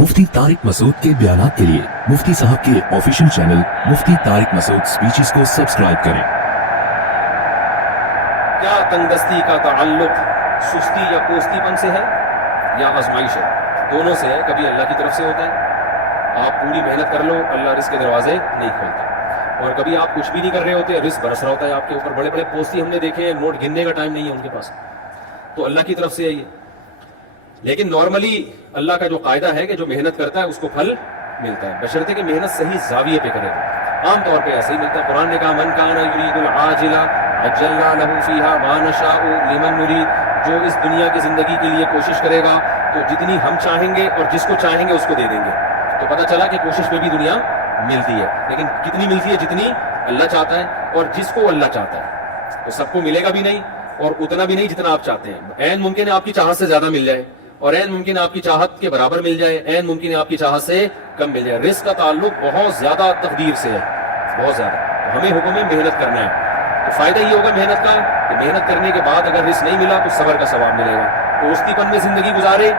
मुफ्ती तारिक मसूद के बयानात के लिए मुफ्ती साहब के ऑफिशियल चैनल मुफ्ती तारिक मसूद स्पीचेस को सब्सक्राइब करें। क्या तंगदस्ती का ताल्लुक सुस्ती या पोस्तीपन से है या आजमाइश है? दोनों से है। कभी अल्लाह की तरफ से होता है, आप पूरी मेहनत कर लो, अल्लाह रिस्क के दरवाजे नहीं खोलता, और कभी आप कुछ भी नहीं कर रहे होते, रिस्क बरस रहा होता है आपके ऊपर। बड़े बड़े पोस्ती हमने देखे हैं, नोट गिनने का टाइम नहीं है उनके पास, तो अल्लाह की तरफ से है ये। लेकिन नॉर्मली अल्लाह का जो कायदा है कि जो मेहनत करता है उसको फल मिलता है, बशर्ते कि मेहनत सही जाविये पे करे। आम तौर पे ऐसे ही मिलता है। कुरान ने कहा मन काना युरीदुल आजिला अज्जलना लहू फीहा मा नशाउ लिमन नुरीद, जो इस दुनिया की जिंदगी के लिए कोशिश करेगा तो जितनी हम चाहेंगे और जिसको चाहेंगे उसको दे देंगे। तो पता चला कि कोशिश में भी दुनिया मिलती है, लेकिन कितनी मिलती है? जितनी अल्लाह चाहता है, और जिसको अल्लाह चाहता है। तो सबको मिलेगा भी नहीं और उतना भी नहीं जितना आप चाहते हैं। ऐन मुमकिन है आपकी चाहत से ज्यादा मिल जाए, और ऐन मुमकिन है आपकी चाहत के बराबर मिल जाए, ऐन मुमकिन है आपकी चाहत से कम मिल जाए। रिस्क का ताल्लुक बहुत ज्यादा तकदीर से है, बहुत ज्यादा। तो हमें हुक्म है मेहनत करना है। तो फायदा ये होगा मेहनत का कि मेहनत करने के बाद अगर रिस्क नहीं मिला तो सबर का सवाब मिलेगा। पोस्तीपन में जिंदगी गुजारे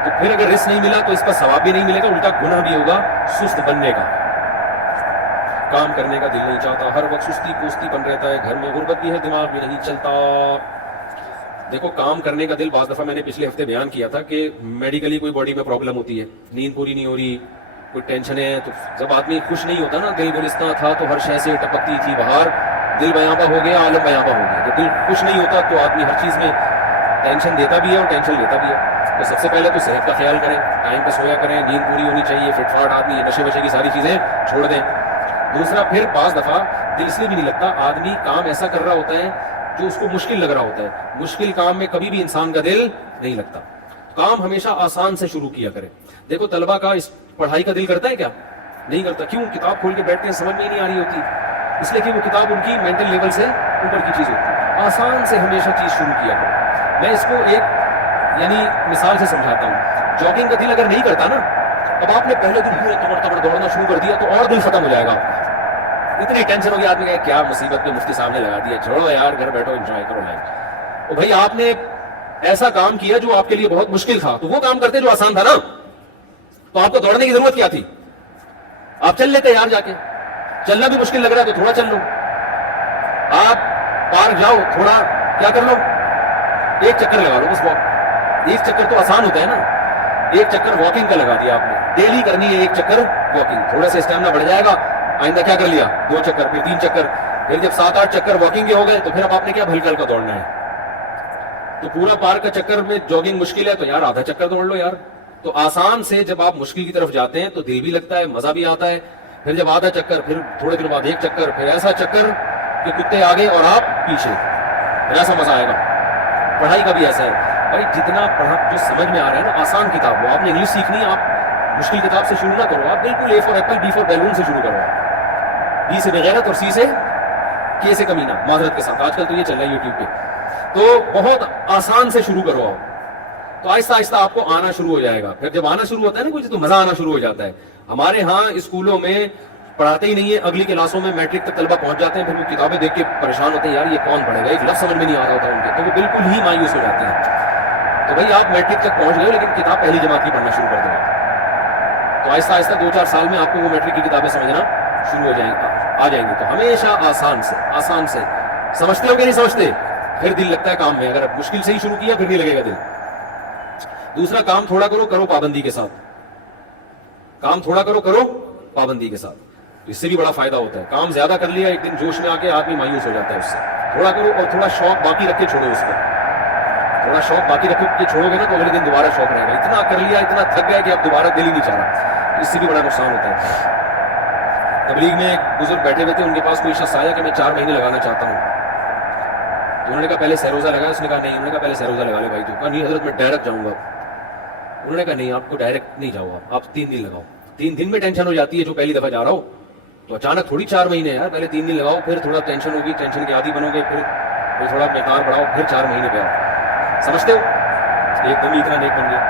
तो फिर अगर रिस्क नहीं मिला तो इसका सवाब भी नहीं मिलेगा, उल्टा गुनाह भी होगा सुस्त बनने का। काम करने का दिल नहीं चाहता, हर वक्त सुस्ती पोस्तीपन रहता है, घर में गुर्बत भी है, दिमाग भी नहीं चलता। देखो, काम करने का दिल, बाज़ दफ़ा मैंने पिछले हफ्ते बयान किया था कि मेडिकली कोई बॉडी में प्रॉब्लम होती है, नींद पूरी नहीं हो रही, कोई टेंशन है, तो जब आदमी खुश नहीं होता ना, दिल गुलिस्तां था तो हर शय से टपकती थी बाहर, दिल बयाबा हो गया, आलम बयाबा हो गया। तो दिल खुश नहीं होता तो आदमी हर चीज़ में टेंशन देता भी है और टेंशन लेता भी है। तो सबसे पहले तो सेहत का ख्याल करें, टाइम पे सोया करें, नींद पूरी होनी चाहिए, फिटफाट आदमी नशे वशे की सारी चीज़ें छोड़ दें। दूसरा, फिर बाज़ दफ़ा दिल इसलिए भी नहीं लगता, आदमी काम ऐसा कर रहा होता है जो उसको मुश्किल लग रहा होता है। मुश्किल काम में कभी भी इंसान का दिल नहीं लगता। काम हमेशा आसान से शुरू किया करें। देखो, तलबा का इस पढ़ाई का दिल करता है क्या? नहीं करता। क्यों? किताब खोल के बैठते हैं, समझ में ही नहीं आ रही होती, इसलिए कि वो किताब उनकी मेंटल लेवल से ऊपर की चीज़ होती है। आसान से हमेशा चीज़ शुरू किया करें। मैं इसको एक मिसाल से समझाता हूँ। जॉगिंग का दिल अगर नहीं करता ना, अब आपने पहले दिन पूरे तगड़ दौड़ना शुरू कर दिया तो और दिल खत्म हो जाएगा। इतनी टेंशन होगी आदमी का, क्या मुसीबत पे मुफ्ती साहब ने लगा दिया, छोड़ो यार, घर बैठो, एंजॉय करो लाइफ। तो भाई, आपने ऐसा काम किया जो आपके लिए बहुत मुश्किल था, तो वो काम करते जो आसान था ना, तो आपको दौड़ने की जरूरत क्या थी? आप चल लेते यार, जाके चलना भी मुश्किल लग रहा है तो थोड़ा चल लो। आप पार्क जाओ, थोड़ा क्या कर लो, एक चक्कर लगा लो बस, वॉक। एक चक्कर तो आसान होता है ना, एक चक्कर वॉकिंग का लगा दिया आपने, डेली करनी है एक चक्कर वॉकिंग, थोड़ा सा स्टैमिना बढ़ जाएगा। आइंदा क्या कर लिया? 2 चक्कर, फिर 3 चक्कर, फिर जब 7-8 चक्कर वॉकिंग के हो गए तो फिर अब आपने क्या हल्का हल्का दौड़ना है। तो पूरा पार्क का चक्कर में जॉगिंग मुश्किल है तो यार आधा चक्कर दौड़ लो यार। तो आसान से जब आप मुश्किल की तरफ जाते हैं तो दिल भी लगता है, मजा भी आता है। फिर जब आधा चक्कर, फिर थोड़े दिनों बाद 1 चक्कर, फिर ऐसा चक्कर कि कुत्ते आगे और आप पीछे, फिर ऐसा मजा आएगा। पढ़ाई का भी ऐसा है भाई, जितना पढ़ा जो समझ में आ रहा है ना, आसान किताब, वो आपने इंग्लिश सीखनी है, आप मुश्किल किताब से शुरू ना करो। आप बिल्कुल A for Apple, B for balloon से शुरू करो, B से बेगैरत और C से K से कमीना, माजरत के साथ। आजकल तो ये चल रहा है यूट्यूब पे। तो बहुत आसान से शुरू करो आप, तो आहिस्ता आहिस्ता आपको आना शुरू हो जाएगा। फिर जब आना शुरू होता है ना कुछ, तो मजा आना शुरू हो जाता है। हमारे यहाँ स्कूलों में पढ़ाते ही नहीं है, अगली क्लासों में मैट्रिक तक तलबा पहुंच जाते हैं, फिर वो किताबें देख के परेशान होते हैं, यार ये कौन पढ़ेगा, एक लफ्ज़ समझ में नहीं आ रहा होता उनके, तो वो बिल्कुल ही मायूस हो जाते हैं। तो भाई, आप मैट्रिक तक पहुंच गए लेकिन किताब पहली जमात की पढ़ना शुरू कर दो, तो आहिस्ता आहिस्ता 2-4 साल में आपको वो मैट्रिक की किताबें समझना शुरू हो जाएंगी, आ जाएंगी। तो हमेशा आसान से समझते हो कि नहीं समझते, फिर दिल लगता है काम में। अगर मुश्किल से ही शुरू किया फिर नहीं लगेगा दिल। दूसरा, काम थोड़ा करो पाबंदी के साथ। काम थोड़ा करो पाबंदी के साथ, इससे भी बड़ा फायदा होता है। काम ज्यादा कर लिया, एक दिन जोश में आके आदमी मायूस हो जाता है उससे। थोड़ा करो और थोड़ा शौक बाकी रख के छोड़ो उसको। थोड़ा शौक बाकी रख के छोड़ोगे ना तो अगले दिन दोबारा शौक रहेगा। इतना कर लिया, इतना थक गया कि अब दोबारा दिल ही नहीं चाह रहा, इससे भी बड़ा नुकसान होता है। तबलीग में एक बुजुर्ग बैठे हुए थे, उनके पास कोई शख्स आया कि मैं 4 महीने लगाना चाहता हूँ। तो उन्होंने कहा पहले सहरोजा लगाया, उसने कहा नहीं। उन्होंने कहा पहले सहरोजा लगा ले भाई। तो कहा नहीं हजरत, मैं डायरेक्ट जाऊंगा। उन्होंने कहा नहीं, आपको डायरेक्ट नहीं जाओ, आप 3 दिन लगाओ। 3 दिन में टेंशन हो जाती है जो पहली दफा जा रहा हो, तो अचानक थोड़ी 4 महीने यार, पहले 3 दिन लगाओ, फिर थोड़ा टेंशन होगी, टेंशन के आदी बनोगे, फिर थोड़ा बेकार बढ़ाओ, फिर 4 महीने पे आओ। समझते हो? एकदम ही इतना नेक बन गया।